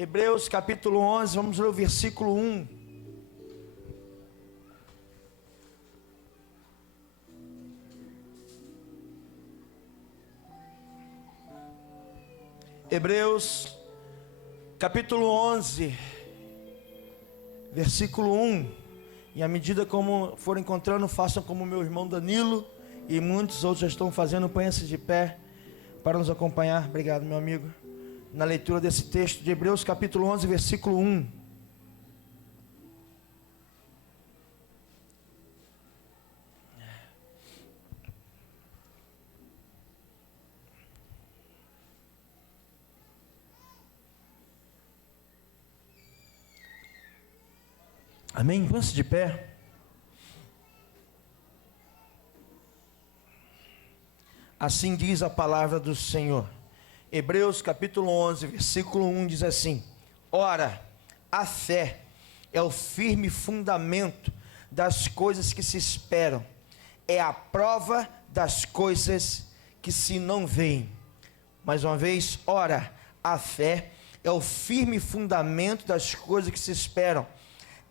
Hebreus capítulo 11, vamos ler o versículo 1. Hebreus capítulo 11, versículo 1. E à medida como for encontrando, façam como meu irmão Danilo e muitos outros já estão fazendo. Ponha-se de pé para nos acompanhar. Obrigado, meu amigo. Na leitura desse texto de Hebreus capítulo 11, versículo 1. Amém? Põe-se de pé. Assim diz a palavra do Senhor. Hebreus capítulo 11, versículo 1 diz assim: Ora, a fé é o firme fundamento das coisas que se esperam, é a prova das coisas que se não veem. Mais uma vez, ora, a fé é o firme fundamento das coisas que se esperam,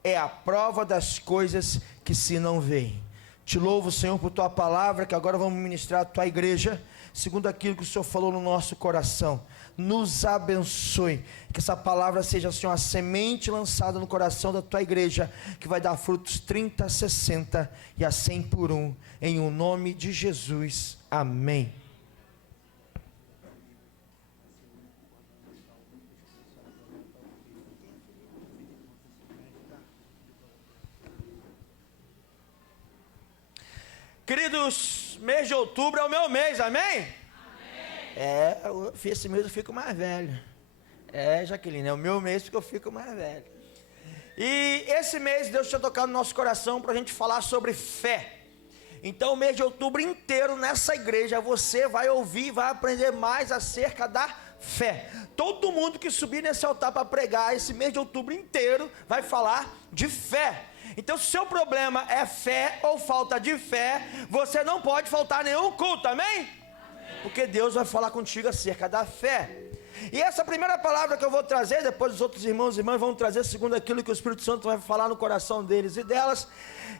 é a prova das coisas que se não veem. Te louvo, Senhor, por tua palavra, que agora vamos ministrar a tua igreja, segundo aquilo que o Senhor falou no nosso coração. Nos abençoe, que essa palavra seja, Senhor, a semente lançada no coração da tua igreja, que vai dar frutos 30, 60 e a 100 por um, em o nome de Jesus, amém. Queridos, mês de outubro é o meu mês, amém? Amém. Esse mês eu fico mais velho. Jaqueline, é o meu mês porque eu fico mais velho. E esse mês Deus tinha tocado no nosso coração para a gente falar sobre fé. Então o mês de outubro inteiro nessa igreja você vai ouvir, vai aprender mais acerca da fé. Todo mundo que subir nesse altar para pregar esse mês de outubro inteiro vai falar de fé. Então, se o seu problema é fé ou falta de fé, você não pode faltar nenhum culto, amém? Amém? Porque Deus vai falar contigo acerca da fé. E essa primeira palavra que eu vou trazer, depois os outros irmãos e irmãs vão trazer segundo aquilo que o Espírito Santo vai falar no coração deles e delas,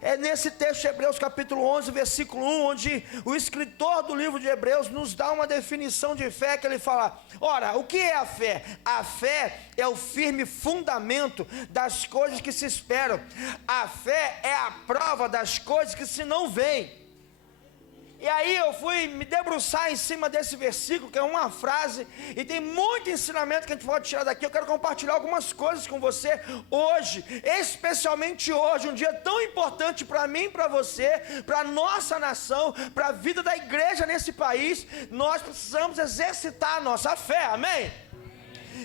é nesse texto de Hebreus capítulo 11, versículo 1, onde o escritor do livro de Hebreus nos dá uma definição de fé, que ele fala: ora, o que é a fé? A fé é o firme fundamento das coisas que se esperam. A fé é a prova das coisas que se não veem. E aí eu fui me debruçar em cima desse versículo, que é uma frase, e tem muito ensinamento que a gente pode tirar daqui. Eu quero compartilhar algumas coisas com você hoje, especialmente hoje, um dia tão importante para mim, para você, para a nossa nação, para a vida da igreja nesse país. Nós precisamos exercitar a nossa fé, amém?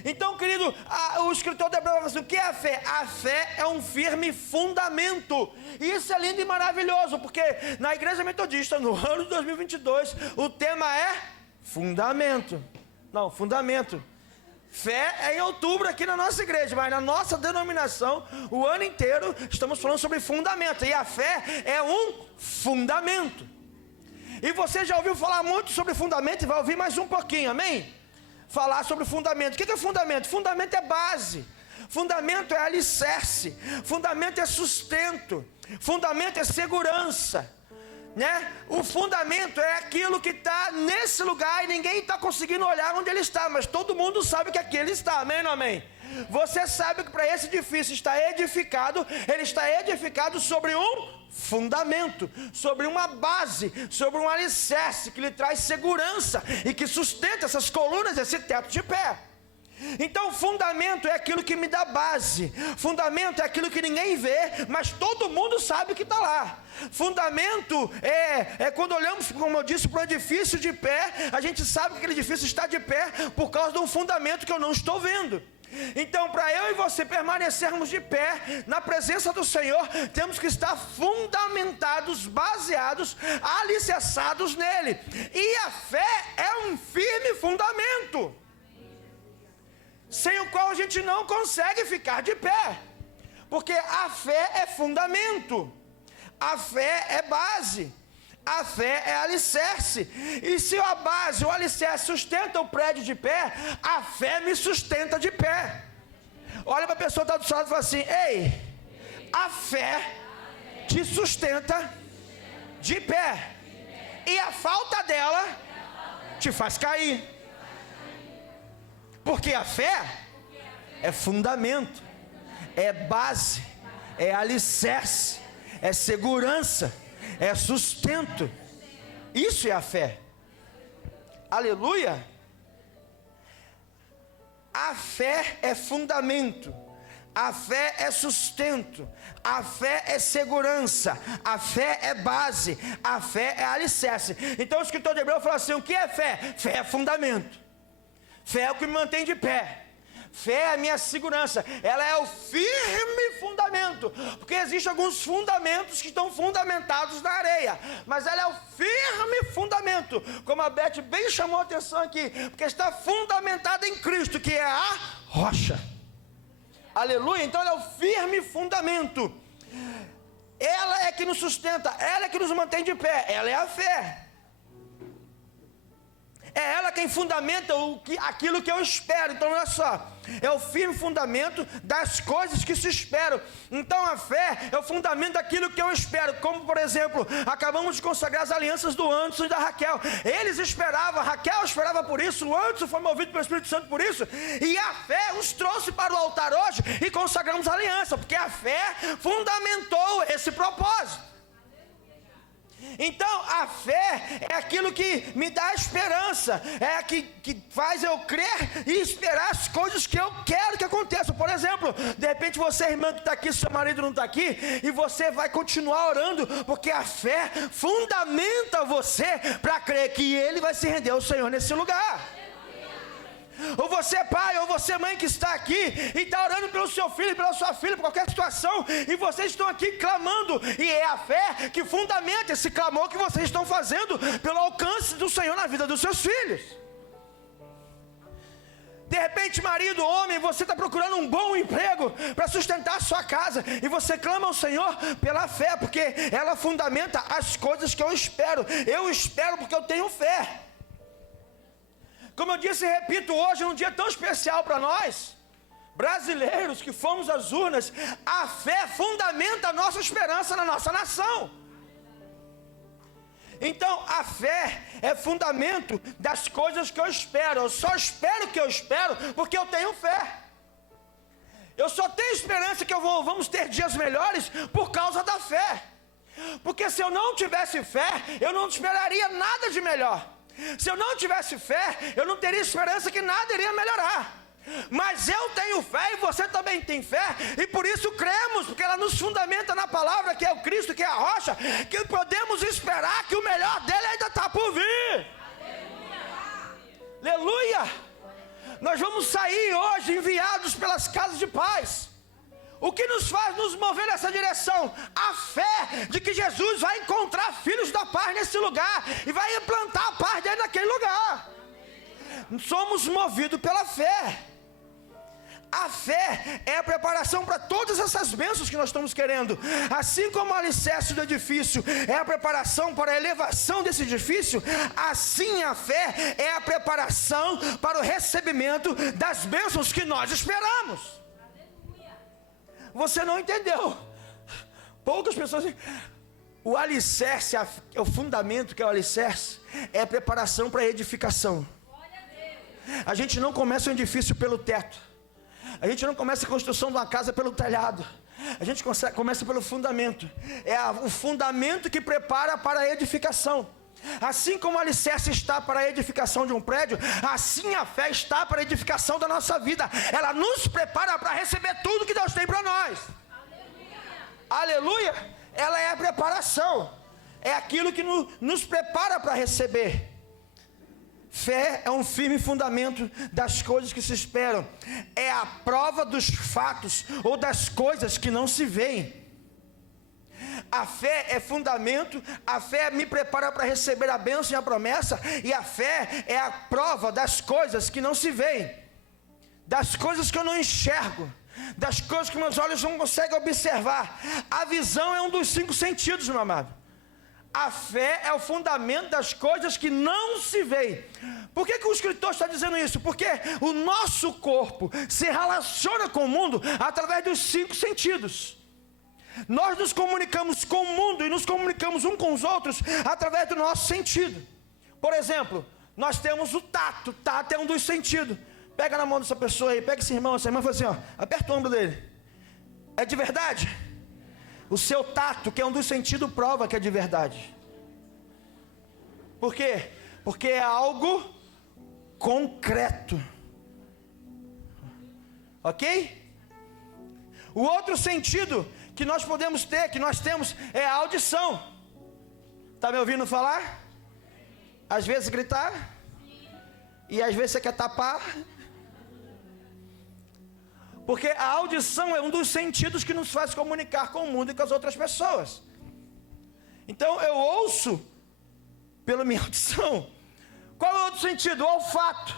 Então, querido, o escritor de Hebreus vai dizer: o que é a fé? A fé é um firme fundamento. E isso é lindo e maravilhoso, porque na igreja metodista, no ano de 2022, o tema é fundamento. Não, fundamento. Fé é em outubro aqui na nossa igreja, mas na nossa denominação, o ano inteiro, estamos falando sobre fundamento. E a fé é um fundamento. E você já ouviu falar muito sobre fundamento e vai ouvir mais um pouquinho, amém? Falar sobre fundamento. O que é fundamento? Fundamento é base, fundamento é alicerce, fundamento é sustento, fundamento é segurança, né? O fundamento é aquilo que está nesse lugar e ninguém está conseguindo olhar onde ele está, mas todo mundo sabe que aqui ele está, amém ou não amém? Você sabe que para esse edifício está edificado, ele está edificado sobre um fundamento, sobre uma base, sobre um alicerce que lhe traz segurança e que sustenta essas colunas, esse teto de pé. Então fundamento é aquilo que me dá base, fundamento é aquilo que ninguém vê, mas todo mundo sabe que está lá. Fundamento é quando olhamos, como eu disse, para um edifício de pé, a gente sabe que aquele edifício está de pé por causa de um fundamento que eu não estou vendo. Então, para eu e você permanecermos de pé na presença do Senhor, temos que estar fundamentados, baseados, alicerçados nele. E a fé é um firme fundamento, sem o qual a gente não consegue ficar de pé, porque a fé é fundamento, a fé é base, a fé é alicerce. E se a base, o alicerce sustenta o prédio de pé, a fé me sustenta de pé. Olha para a pessoa que está do seu lado e fala assim: ei, a fé te sustenta de pé, e a falta dela te faz cair. Porque a fé é fundamento, é base, é alicerce, é segurança, é sustento. Isso é a fé. Aleluia. A fé é fundamento, a fé é sustento, a fé é segurança, a fé é base, a fé é alicerce. Então o escritor de Hebreus fala assim: o que é fé? Fé é fundamento, fé é o que me mantém de pé. Fé é a minha segurança, ela é o firme fundamento, porque existem alguns fundamentos que estão fundamentados na areia, mas ela é o firme fundamento, como a Beth bem chamou a atenção aqui, porque está fundamentada em Cristo, que é a rocha. Aleluia. Então ela é o firme fundamento, ela é que nos sustenta, ela é que nos mantém de pé, ela é a fé. É ela quem fundamenta aquilo que eu espero. Então olha só, é o firme fundamento das coisas que se esperam. Então a fé é o fundamento daquilo que eu espero. Como por exemplo, acabamos de consagrar as alianças do Anderson e da Raquel. Eles esperavam, a Raquel esperava por isso, o Anderson foi movido pelo Espírito Santo por isso, e a fé os trouxe para o altar hoje e consagramos a aliança, porque a fé fundamentou esse propósito. Então a fé é aquilo que me dá esperança, é a que faz eu crer e esperar as coisas que eu quero que aconteçam. Por exemplo, de repente você, irmã que está aqui, seu marido não está aqui, e você vai continuar orando, porque a fé fundamenta você para crer que ele vai se render ao Senhor nesse lugar. Ou você pai, ou você mãe que está aqui e está orando pelo seu filho, pela sua filha, por qualquer situação, e vocês estão aqui clamando, e é a fé que fundamenta esse clamor que vocês estão fazendo pelo alcance do Senhor na vida dos seus filhos. De repente, marido, homem, você está procurando um bom emprego para sustentar a sua casa, e você clama ao Senhor pela fé, porque ela fundamenta as coisas que eu espero porque eu tenho fé. Como eu disse e repito, hoje é um dia tão especial para nós, brasileiros que fomos às urnas. A fé fundamenta a nossa esperança na nossa nação. Então a fé é fundamento das coisas que eu espero. Eu só espero o que eu espero porque eu tenho fé. Eu só tenho esperança que vamos ter dias melhores por causa da fé. Porque se eu não tivesse fé, eu não esperaria nada de melhor. Se eu não tivesse fé, eu não teria esperança que nada iria melhorar. Mas eu tenho fé e você também tem fé, e por isso cremos, porque ela nos fundamenta na palavra, que é o Cristo, que é a rocha, que podemos esperar que o melhor dele ainda está por vir. Aleluia. Aleluia. Nós vamos sair hoje enviados pelas casas de paz. O que nos faz nos mover nessa direção? A fé de que Jesus vai encontrar filhos da paz nesse lugar e vai implantar a paz dele naquele lugar. Somos movidos pela fé. A fé é a preparação para todas essas bênçãos que nós estamos querendo. Assim como o alicerce do edifício é a preparação para a elevação desse edifício, assim a fé é a preparação para o recebimento das bênçãos que nós esperamos. Você não entendeu. Poucas pessoas. O alicerce, o fundamento que é o alicerce, é a preparação para a edificação. A gente não começa um edifício pelo teto. A gente não começa a construção de uma casa pelo telhado. A gente começa pelo fundamento. É o fundamento que prepara para a edificação. Assim como o alicerce está para a edificação de um prédio, assim a fé está para a edificação da nossa vida. Ela nos prepara para receber tudo que Deus tem para nós. Aleluia. Aleluia. Ela é a preparação, é aquilo que nos prepara para receber. Fé é um firme fundamento das coisas que se esperam, é a prova dos fatos ou das coisas que não se veem. A fé é fundamento, a fé me prepara para receber a bênção e a promessa, e a fé é a prova das coisas que não se veem, das coisas que eu não enxergo, das coisas que meus olhos não conseguem observar. A visão é um dos 5 sentidos, meu amado. A fé é o fundamento das coisas que não se veem. Por que o escritor está dizendo isso? Porque o nosso corpo se relaciona com o mundo através dos 5 sentidos. Nós nos comunicamos com o mundo e nos comunicamos uns com os outros através do nosso sentido. Por exemplo, nós temos o tato. O tato é um dos sentidos. Pega na mão dessa pessoa aí, pega esse irmão, essa irmã e fala assim, ó, aperta o ombro dele. É de verdade? O seu tato, que é um dos sentidos, prova que é de verdade. Por quê? Porque é algo concreto. Ok? O outro sentido que nós podemos ter, que nós temos, é a audição. Está me ouvindo falar? Às vezes gritar. E às vezes você quer tapar. Porque a audição é um dos sentidos que nos faz comunicar com o mundo e com as outras pessoas. Então eu ouço pela minha audição. Qual é o outro sentido? O olfato.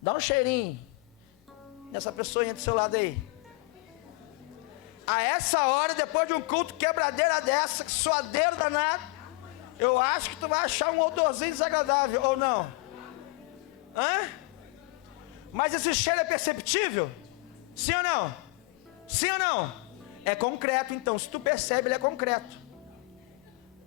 Dá um cheirinho nessa pessoa do seu lado aí. A essa hora, depois de um culto quebradeira dessa, suadeiro danado, eu acho que tu vai achar um odorzinho desagradável, ou não? Hã? Mas esse cheiro é perceptível? Sim ou não? Sim ou não? É concreto, então. Se tu percebe, ele é concreto.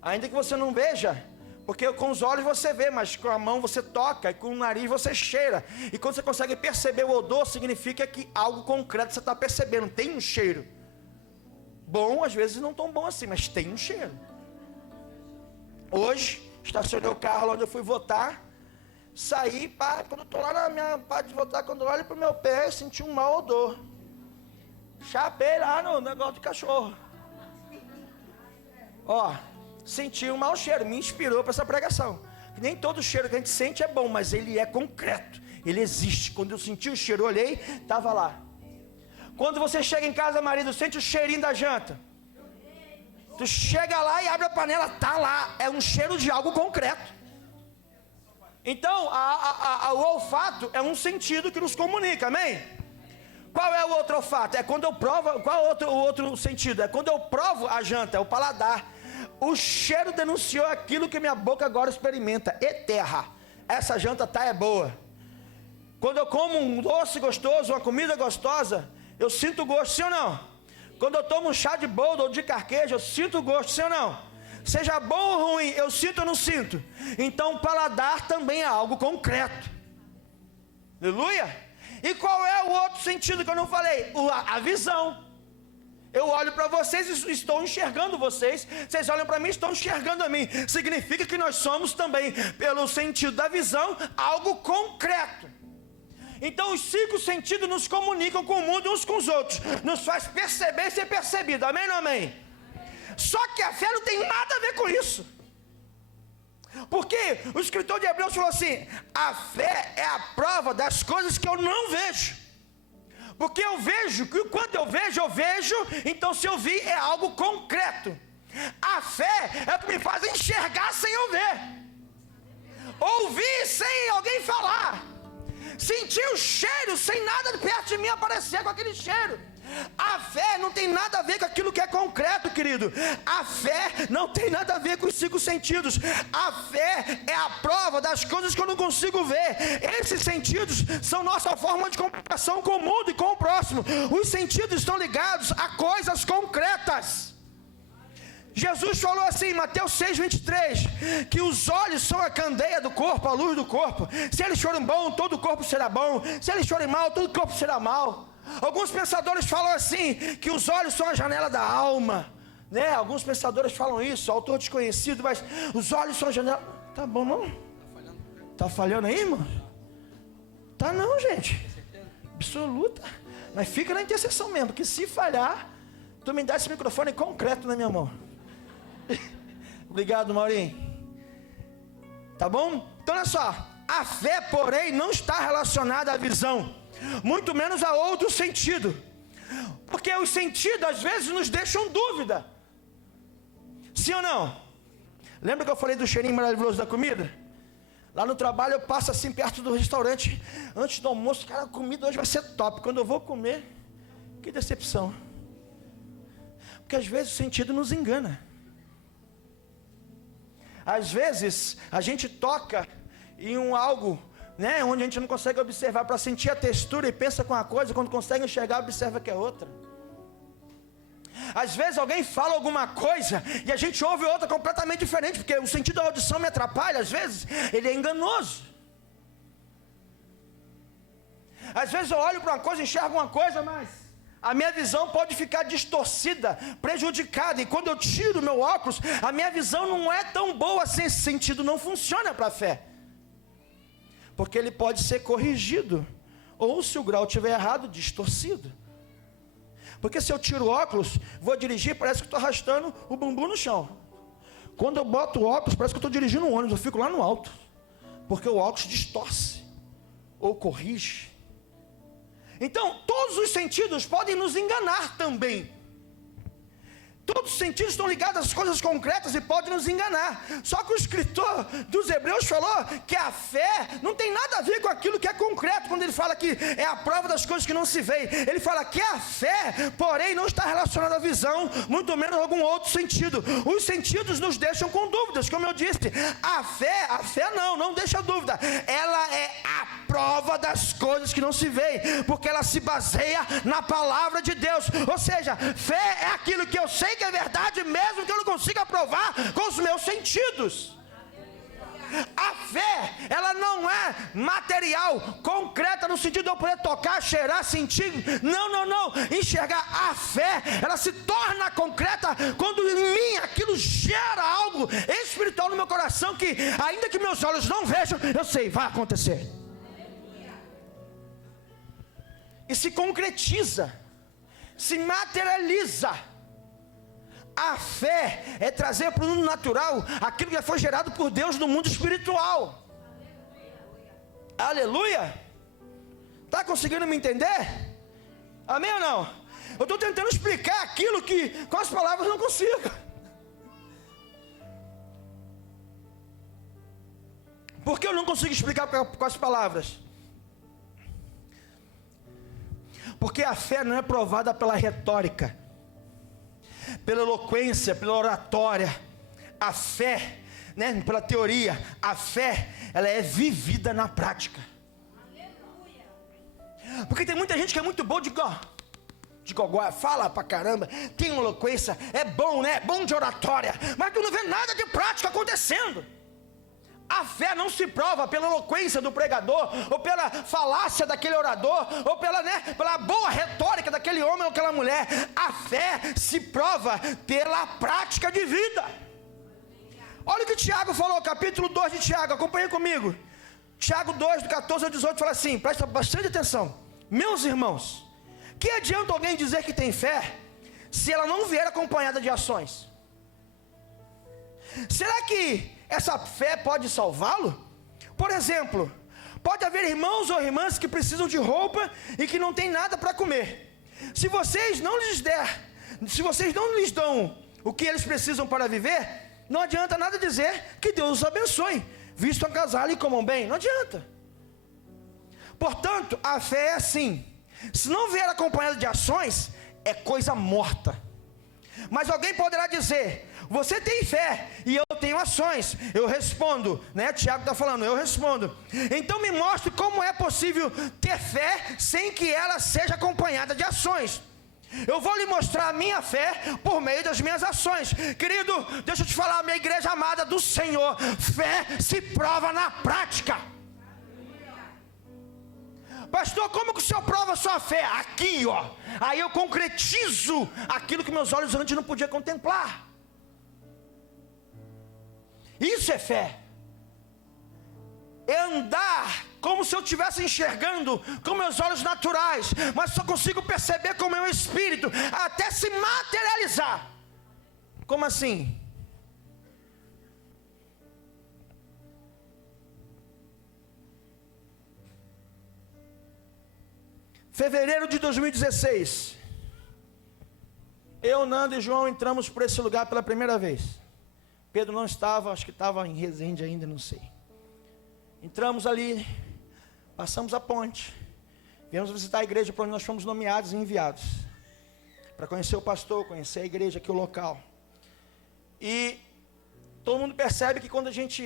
Ainda que você não veja, porque com os olhos você vê, mas com a mão você toca, e com o nariz você cheira. E quando você consegue perceber o odor, significa que algo concreto você está percebendo. Tem um cheiro. Bom, às vezes não tão bom assim, mas tem um cheiro. Hoje, estacionei o carro onde eu fui votar. Saí, quando eu estou lá na minha parte de votar, quando eu olho para o meu pé, eu senti um mau odor. Chapei lá no negócio de cachorro. Ó, senti um mau cheiro, me inspirou para essa pregação. Nem todo cheiro que a gente sente é bom, mas ele é concreto, ele existe. Quando eu senti o cheiro, olhei, estava lá. Quando você chega em casa, marido, sente o cheirinho da janta. Tu chega lá e abre a panela, tá lá, é um cheiro de algo concreto. Então, o olfato é um sentido que nos comunica, amém? Qual é o outro olfato? É quando eu provo. Qual é o outro sentido? É quando eu provo a janta, é o paladar. O cheiro denunciou aquilo que minha boca agora experimenta. Eterra, essa janta é boa. Quando eu como um doce gostoso, uma comida gostosa, eu sinto gosto, sim ou não? Quando eu tomo um chá de boldo ou de carqueja, eu sinto gosto, sim ou não? Seja bom ou ruim, eu sinto ou não sinto? Então o paladar também é algo concreto. Aleluia? E qual é o outro sentido que eu não falei? A visão. Eu olho para vocês e estou enxergando vocês. Vocês olham para mim e estão enxergando a mim. Significa que nós somos também, pelo sentido da visão, algo concreto. Então os 5 sentidos nos comunicam com o mundo uns com os outros. Nos faz perceber e ser percebido. Amém ou não amém? Só que a fé não tem nada a ver com isso. Porque o escritor de Hebreus falou assim: a fé é a prova das coisas que eu não vejo. Porque eu vejo, que quando eu vejo, então se eu vi é algo concreto. A fé é o que me faz enxergar sem eu ver. Ouvir sem alguém falar. Sentir o cheiro sem nada perto de mim aparecer com aquele cheiro. A fé não tem nada a ver com aquilo que é concreto, querido. A fé não tem nada a ver com os 5 sentidos. A fé é a prova das coisas que eu não consigo ver. Esses sentidos são nossa forma de comunicação com o mundo e com o próximo. Os sentidos estão ligados a coisas concretas. Jesus falou assim em Mateus 6,23, que os olhos são a candeia do corpo, a luz do corpo. Se eles forem bons, todo o corpo será bom. Se eles forem mal, todo o corpo será mal. Alguns pensadores falam assim, que os olhos são a janela da alma, né? Alguns pensadores falam isso, autor desconhecido, mas os olhos são a janela. Tá bom, não? Tá falhando aí, irmão? Tá não, gente. Absoluta. Mas fica na intercessão mesmo, porque se falhar, tu me dá esse microfone concreto na minha mão. Obrigado, Maurinho. Tá bom? Então olha só, a fé, porém, não está relacionada à visão, muito menos a outro sentido, porque os sentidos às vezes nos deixam dúvida. Sim ou não? Lembra que eu falei do cheirinho maravilhoso da comida? Lá no trabalho eu passo assim perto do restaurante, antes do almoço, cara, a comida hoje vai ser top. Quando eu vou comer, que decepção. Porque às vezes o sentido nos engana. às vezes a gente toca em algo, né, onde a gente não consegue observar, para sentir a textura, e pensa com uma coisa, quando consegue enxergar, observa que é outra. Às vezes alguém fala alguma coisa e a gente ouve outra completamente diferente, porque o sentido da audição me atrapalha. Às vezes ele é enganoso. Às vezes eu olho para uma coisa, enxergo uma coisa, mas a minha visão pode ficar distorcida, prejudicada. E quando eu tiro meu óculos, a minha visão não é tão boa assim. Esse sentido não funciona para a fé, porque ele pode ser corrigido, ou se o grau estiver errado, distorcido. Porque se eu tiro o óculos, vou dirigir, parece que estou arrastando o bumbum no chão. Quando eu boto o óculos, parece que eu estou dirigindo um ônibus, eu fico lá no alto, porque o óculos distorce, ou corrige. Então, todos os sentidos podem nos enganar também. Todos os sentidos estão ligados às coisas concretas e podem nos enganar. Só que o escritor dos Hebreus falou que a fé não tem nada a ver com aquilo que é concreto. Quando ele fala que é a prova das coisas que não se veem, ele fala que a fé, porém, não está relacionada à visão, muito menos a algum outro sentido. Os sentidos nos deixam com dúvidas, como eu disse. A fé não deixa dúvida. Ela é a prova das coisas que não se veem, porque ela se baseia na palavra de Deus. Ou seja, fé é aquilo que eu sei que é verdade, mesmo que eu não consiga provar com os meus sentidos. A fé, ela não é material, concreta, no sentido de eu poder tocar, cheirar, sentir. Não. Enxergar. A fé, ela se torna concreta quando em mim aquilo gera algo espiritual no meu coração, que ainda que meus olhos não vejam, eu sei, vai acontecer. E se concretiza, se materializa. A fé é trazer para o mundo natural aquilo que já foi gerado por Deus no mundo espiritual. Aleluia! Está conseguindo me entender? Amém ou não? Eu estou tentando explicar aquilo que com as palavras não consigo. Por que eu não consigo explicar com as palavras? Porque a fé não é provada pela retórica, pela eloquência, pela oratória. A fé, né, pela teoria. A fé, ela é vivida na prática. Porque tem muita gente que é muito boa de gogó, fala pra caramba, tem uma eloquência, é bom, né? É bom de oratória, mas tu não vê nada de prática acontecendo. A fé não se prova pela eloquência do pregador, ou pela falácia daquele orador, ou pela boa retórica daquele homem ou aquela mulher. A fé se prova pela prática de vida. Olha o que Tiago falou, capítulo 2 de Tiago, acompanhe comigo. Tiago 2, do 14 ao 18, fala assim, presta bastante atenção. Meus irmãos, que adianta alguém dizer que tem fé, se ela não vier acompanhada de ações? Será que essa fé pode salvá-lo? Por exemplo, pode haver irmãos ou irmãs que precisam de roupa e que não tem nada para comer. Se vocês não lhes dão o que eles precisam para viver, não adianta nada dizer que Deus os abençoe, visto a casar e comam bem. Não adianta. Portanto, a fé é assim: se não vier acompanhada de ações, é coisa morta. Mas alguém poderá dizer: você tem fé e eu tenho ações. Eu respondo, né? Tiago está falando, eu respondo. Então me mostre como é possível ter fé sem que ela seja acompanhada de ações. Eu vou lhe mostrar a minha fé por meio das minhas ações. Querido, deixa eu te falar, minha igreja amada do Senhor, fé se prova na prática. Pastor, como que o senhor prova a sua fé? Aqui, ó. Aí eu concretizo aquilo que meus olhos antes não podiam contemplar. Isso é fé. É andar como se eu estivesse enxergando com meus olhos naturais, mas só consigo perceber com o meu espírito, até se materializar. Como assim? Fevereiro de 2016, eu, Nando e João entramos por esse lugar pela primeira vez. Pedro não estava, acho que estava em Resende ainda, não sei. Entramos ali, passamos a ponte, viemos visitar a igreja para onde nós fomos nomeados e enviados, para conhecer o pastor, conhecer a igreja aqui, o local. E Todo mundo percebe que quando a gente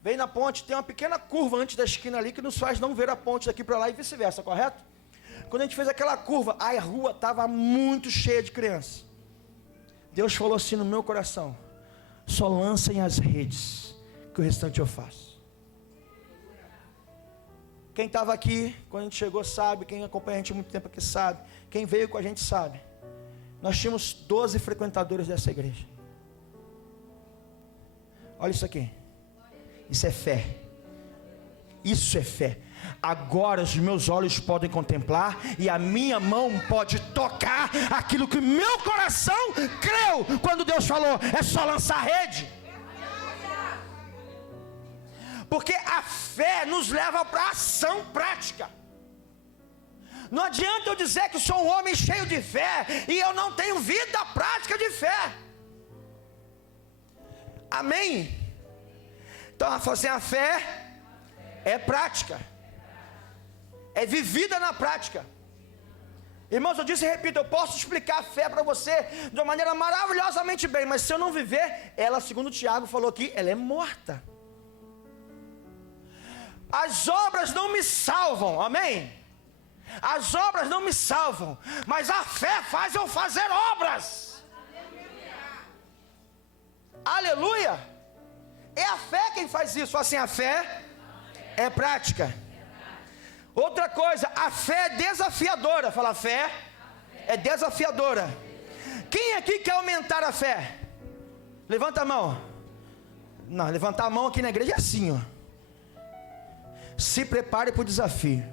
vem na ponte, tem uma pequena curva antes da esquina ali, que nos faz não ver a ponte daqui para lá e vice-versa, correto? Quando a gente fez aquela curva, a rua estava muito cheia de crianças. Deus falou assim no meu coração: só lancem as redes, que o restante eu faço. Quem estava aqui, quando a gente chegou sabe, quem acompanha a gente há muito tempo aqui sabe, quem veio com a gente sabe. Nós tínhamos 12 frequentadores dessa igreja. Olha isso aqui. Isso é fé. Isso é fé. Agora os meus olhos podem contemplar e a minha mão pode tocar aquilo que meu coração creu quando Deus falou: é só lançar a rede. Porque a fé nos leva para a ação prática. Não adianta eu dizer que sou um homem cheio de fé e eu não tenho vida prática de fé. Amém? Então assim, a fé é prática, é vivida na prática. Irmãos, eu disse e repito, eu posso explicar a fé para você de uma maneira maravilhosamente bem, mas se eu não viver, ela, segundo o Tiago falou aqui, ela é morta. As obras não me salvam, amém? As obras não me salvam, mas a fé faz eu fazer obras. Aleluia! É a fé quem faz isso. Assim, a fé é prática. Outra coisa, a fé é desafiadora. Fala, a fé é desafiadora. Quem aqui quer aumentar a fé? Levanta a mão. Não, levantar a mão aqui na igreja é assim, ó. Se prepare para o desafio.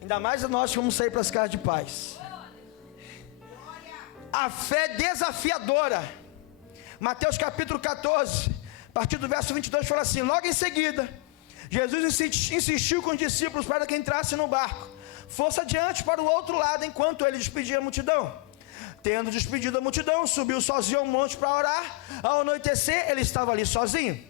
Ainda mais nós que vamos sair para as casas de paz. A fé é desafiadora. Mateus capítulo 14, a partir do verso 22, fala assim: logo em seguida, Jesus insistiu com os discípulos para que entrasse no barco, fosse adiante para o outro lado, enquanto ele despedia a multidão. Tendo despedido a multidão, subiu sozinho ao monte para orar. Ao anoitecer, ele estava ali sozinho.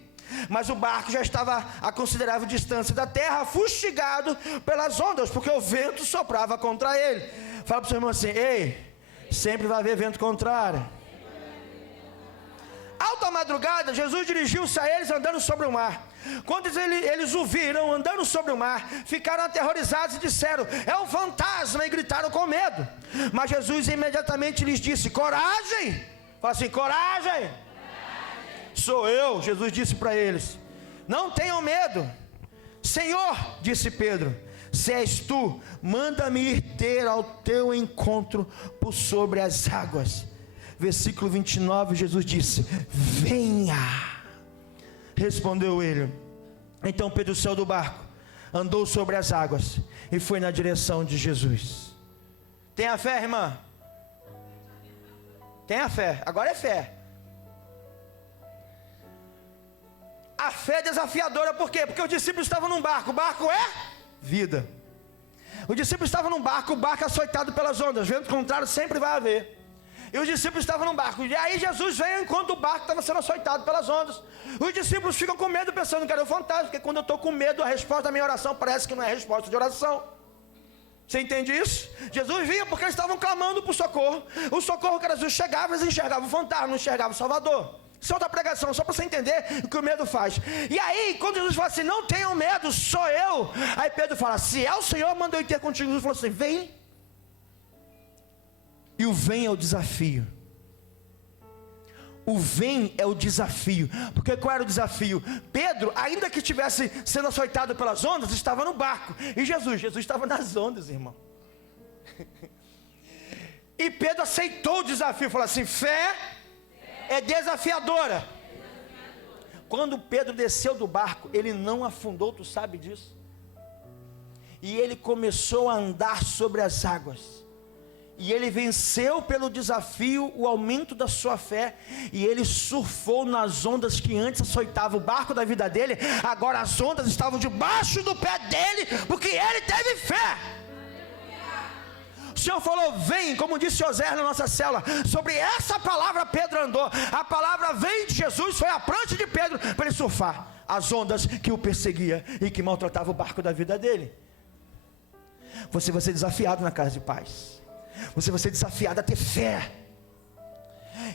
Mas o barco já estava a considerável distância da terra, fustigado pelas ondas, porque o vento soprava contra ele. Fala para o seu irmão assim: ei, sempre vai haver vento contrário. Alta madrugada, Jesus dirigiu-se a eles andando sobre o mar. Quando eles o viram andando sobre o mar, ficaram aterrorizados e disseram: é um fantasma, e gritaram com medo. Mas Jesus imediatamente lhes disse: coragem. Fala assim: coragem. Sou eu. Jesus disse para eles: não tenham medo. Senhor, disse Pedro, se és tu, manda-me ir ter ao teu encontro por sobre as águas. Versículo 29, Jesus disse: venha. Respondeu ele. Então Pedro saiu do barco, andou sobre as águas e foi na direção de Jesus. Tenha fé, irmã. Tenha fé. Agora é fé. A fé é desafiadora, por quê? Porque os discípulos estavam num barco. O barco é vida. Os discípulos estavam num barco, o barco é açoitado pelas ondas. Vento contrário sempre vai haver. E os discípulos estavam num barco. E aí Jesus veio enquanto o barco estava sendo açoitado pelas ondas. Os discípulos ficam com medo, pensando que era um fantasma, porque quando eu estou com medo, a resposta da minha oração parece que não é resposta de oração. Você entende isso? Jesus vinha porque eles estavam clamando por socorro. O socorro que Jesus chegava, eles enxergavam o fantasma, não enxergavam o Salvador. Isso é outra pregação, só para você entender o que o medo faz. E aí, quando Jesus fala assim: não tenham medo, sou eu. Aí Pedro fala: se é o Senhor, manda eu ir ter contigo. Jesus falou assim: vem. E o vem é o desafio. O vem é o desafio. Porque qual era o desafio? Pedro, ainda que estivesse sendo açoitado pelas ondas, estava no barco. E Jesus estava nas ondas, irmão. E Pedro aceitou o desafio. Falou assim: fé é desafiadora. Quando Pedro desceu do barco, ele não afundou, tu sabe disso? E ele começou a andar sobre as águas. E ele venceu pelo desafio o aumento da sua fé. E ele surfou nas ondas que antes açoitavam o barco da vida dele. Agora as ondas estavam debaixo do pé dele, porque ele teve fé. O Senhor falou: vem, como disse José na nossa célula. Sobre essa palavra Pedro andou. A palavra vem de Jesus, foi a prancha de Pedro para ele surfar as ondas que o perseguia e que maltratava o barco da vida dele. Você vai ser desafiado na casa de paz. Você vai ser desafiado a ter fé.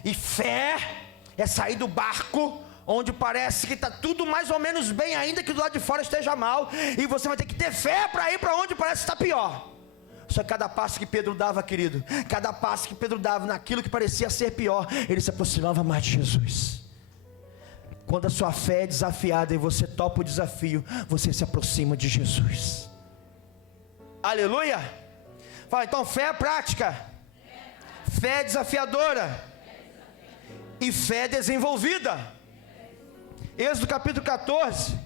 E fé é sair do barco, onde parece que está tudo mais ou menos bem, ainda que do lado de fora esteja mal, e você vai ter que ter fé para ir para onde parece estar pior. Só que cada passo que Pedro dava, querido, cada passo que Pedro dava naquilo que parecia ser pior, ele se aproximava mais de Jesus. Quando a sua fé é desafiada e você topa o desafio, você se aproxima de Jesus. Aleluia. Fala, então, fé é prática, fé é desafiadora e fé desenvolvida. Êxodo capítulo 14,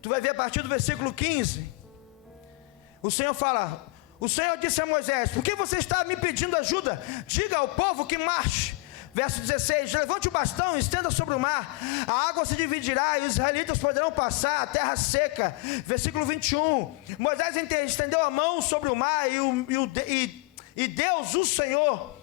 tu vai ver a partir do versículo 15, o Senhor fala: o Senhor disse a Moisés: por que você está me pedindo ajuda? Diga ao povo que marche. Verso 16: levante o bastão, estenda sobre o mar, a água se dividirá e os israelitas poderão passar a terra seca. Versículo 21, Moisés estendeu a mão sobre o mar e Deus, o Senhor,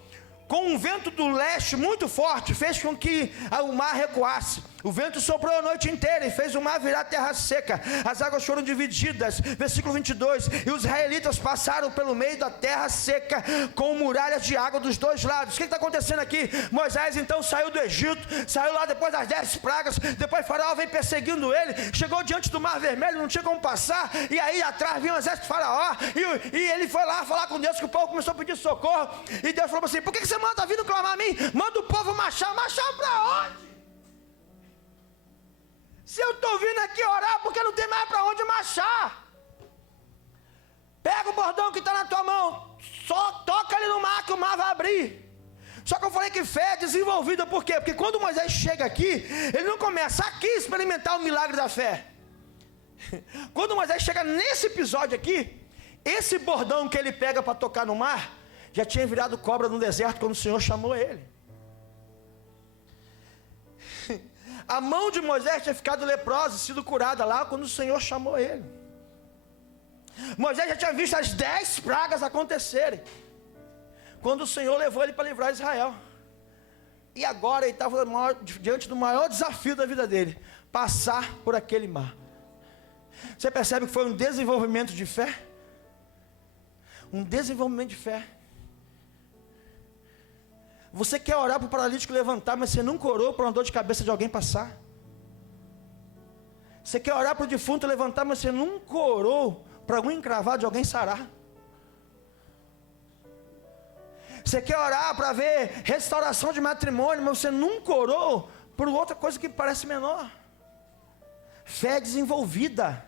com um vento do leste muito forte, fez com que o mar recuasse. O vento soprou a noite inteira e fez o mar virar terra seca. As águas foram divididas. Versículo 22. E os israelitas passaram pelo meio da terra seca, com muralhas de água dos dois lados. O que está acontecendo aqui? Moisés então saiu do Egito, saiu lá depois das 10 pragas. Depois Faraó vem perseguindo ele. Chegou diante do mar vermelho, não tinha como passar. E aí atrás vinha o exército de Faraó. E ele foi lá falar com Deus, que o povo começou a pedir socorro. E Deus falou assim: por que você manda vindo clamar a mim? Manda o povo marchar. Marchar para onde? Se eu estou vindo aqui orar, porque não tem mais para onde marchar. Pega o bordão que está na tua mão, só toca ali no mar, que o mar vai abrir. Só que eu falei que fé é desenvolvida, por quê? Porque quando Moisés chega aqui, ele não começa aqui a experimentar o milagre da fé. Quando Moisés chega nesse episódio aqui, esse bordão que ele pega para tocar no mar, já tinha virado cobra no deserto quando o Senhor chamou ele. A mão de Moisés tinha ficado leprosa, sido curada lá quando o Senhor chamou ele. Moisés já tinha visto as 10 pragas acontecerem, quando o Senhor levou ele para livrar Israel. E agora ele estava diante do maior desafio da vida dele: passar por aquele mar. Você percebe que foi um desenvolvimento de fé? Um desenvolvimento de fé. Você quer orar para o paralítico levantar, mas você nunca orou para uma dor de cabeça de alguém passar. Você quer orar para o defunto levantar, mas você nunca orou para algum encravado de alguém sarar. Você quer orar para ver restauração de matrimônio, mas você nunca orou por outra coisa que parece menor. Fé desenvolvida.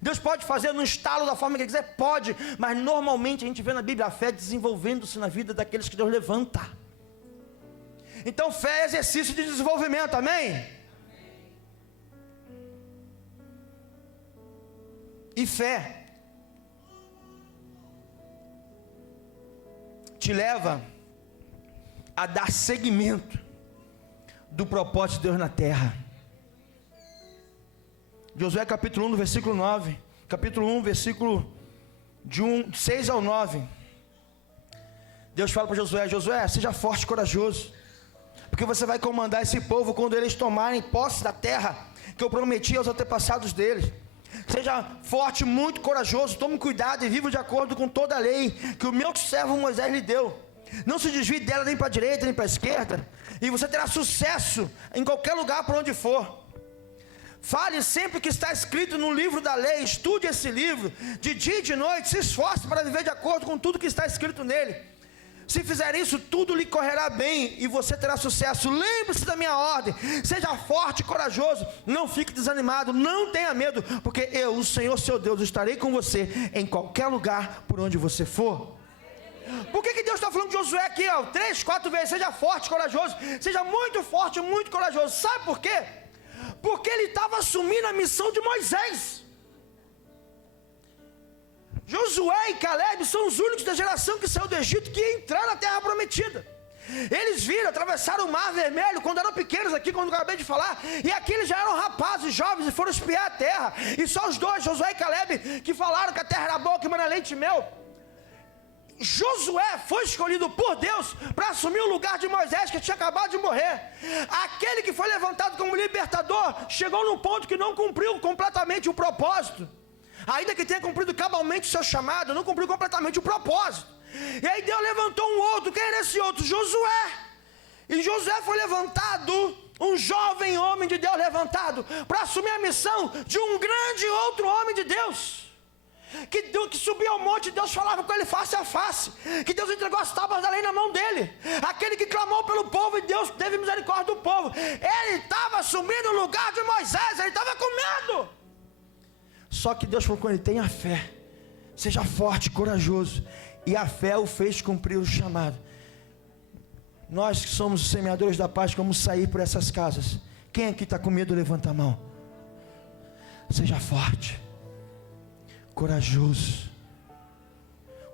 Deus pode fazer no estalo da forma que Ele quiser? Pode, mas normalmente a gente vê na Bíblia a fé desenvolvendo-se na vida daqueles que Deus levanta. Então fé é exercício de desenvolvimento, amém? E fé te leva a dar seguimento do propósito de Deus na terra. Josué capítulo 1, no versículo 9. Capítulo 1, versículo de 6 ao 9. Deus fala para Josué: Josué, seja forte e corajoso, porque você vai comandar esse povo quando eles tomarem posse da terra que eu prometi aos antepassados deles. Seja forte, muito corajoso, tome cuidado e viva de acordo com toda a lei que o meu servo Moisés lhe deu. Não se desvie dela nem para a direita nem para a esquerda, e você terá sucesso em qualquer lugar por onde for. Fale sempre o que está escrito no livro da lei, estude esse livro, de dia e de noite, se esforce para viver de acordo com tudo que está escrito nele. Se fizer isso, tudo lhe correrá bem e você terá sucesso. Lembre-se da minha ordem, seja forte e corajoso, não fique desanimado, não tenha medo, porque eu, o Senhor seu Deus, estarei com você em qualquer lugar por onde você for. Por que Deus está falando de Josué aqui, 3, 4 vezes? Seja forte e corajoso, seja muito forte e muito corajoso. Sabe por quê? Porque ele estava assumindo a missão de Moisés. Josué e Caleb são os únicos da geração que saiu do Egito que ia entrar na terra prometida. Eles viram, atravessaram o mar vermelho quando eram pequenos aqui, quando eu acabei de falar. E aqui eles já eram rapazes, jovens, e foram espiar a terra. E só os dois, Josué e Caleb, que falaram que a terra era boa, que mana leite e mel. Josué foi escolhido por Deus para assumir o lugar de Moisés, que tinha acabado de morrer. Aquele que foi levantado como libertador chegou num ponto que não cumpriu completamente o propósito. Ainda que tenha cumprido cabalmente o seu chamado, não cumpriu completamente o propósito. E aí Deus levantou um outro. Quem era esse outro? Josué. E Josué foi levantado, um jovem homem de Deus levantado, para assumir a missão de um grande outro homem de Deus. Que subiu ao monte, Deus falava com ele face a face, que Deus entregou as tábuas da lei na mão dele, aquele que clamou pelo povo, e Deus teve misericórdia do povo. Ele estava assumindo o lugar de Moisés, ele estava com medo. Só que Deus falou com ele: tenha fé, seja forte, corajoso, e a fé o fez cumprir o chamado. Nós que somos os semeadores da paz, vamos sair por essas casas. Quem aqui está com medo, levanta a mão. Seja forte, corajoso,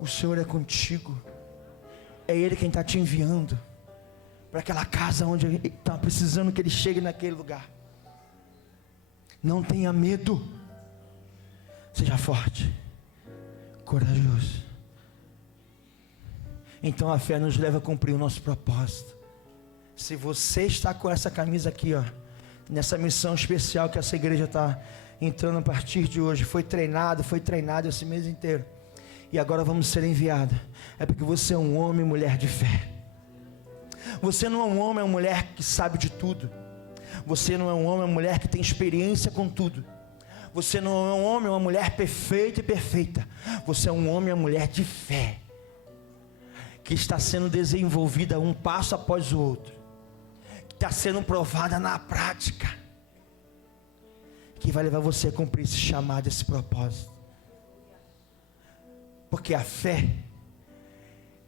o Senhor é contigo, é Ele quem está te enviando para aquela casa onde Ele está precisando que Ele chegue naquele lugar. Não tenha medo, seja forte, corajoso. Então a fé nos leva a cumprir o nosso propósito. Se você está com essa camisa aqui, ó, nessa missão especial que essa igreja está entrando a partir de hoje, foi treinado esse mês inteiro, e agora vamos ser enviados, é porque você é um homem e mulher de fé. Você não é um homem ou mulher que sabe de tudo, você não é um homem ou mulher que tem experiência com tudo, você não é um homem ou uma mulher perfeito e perfeita, você é um homem ou mulher de fé, que está sendo desenvolvida um passo após o outro, que está sendo provada na prática, que vai levar você a cumprir esse chamado, esse propósito. Porque a fé,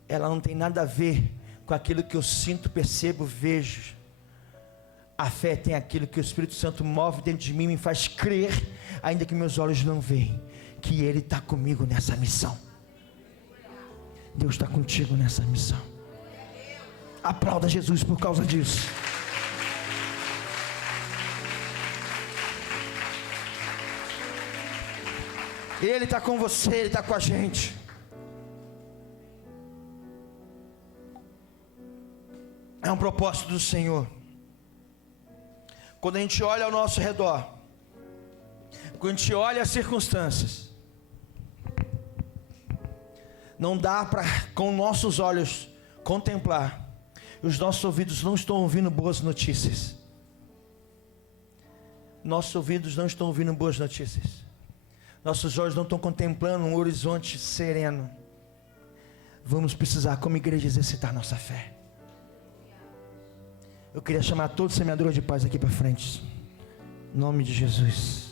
ela não tem nada a ver com aquilo que eu sinto, percebo, vejo. A fé tem aquilo que o Espírito Santo move dentro de mim, me faz crer, ainda que meus olhos não veem, que Ele está comigo nessa missão. Deus está contigo nessa missão. Aplauda Jesus por causa disso. Ele está com você, Ele está com a gente. É um propósito do Senhor. Quando a gente olha ao nosso redor, quando a gente olha as circunstâncias, não dá para com nossos olhos contemplar, os nossos ouvidos não estão ouvindo boas notícias. Nossos ouvidos não estão ouvindo boas notícias. Nossos olhos não estão contemplando um horizonte sereno. Vamos precisar, como igreja, exercitar nossa fé. Eu queria chamar todos os semeadores de paz aqui para frente, em nome de Jesus.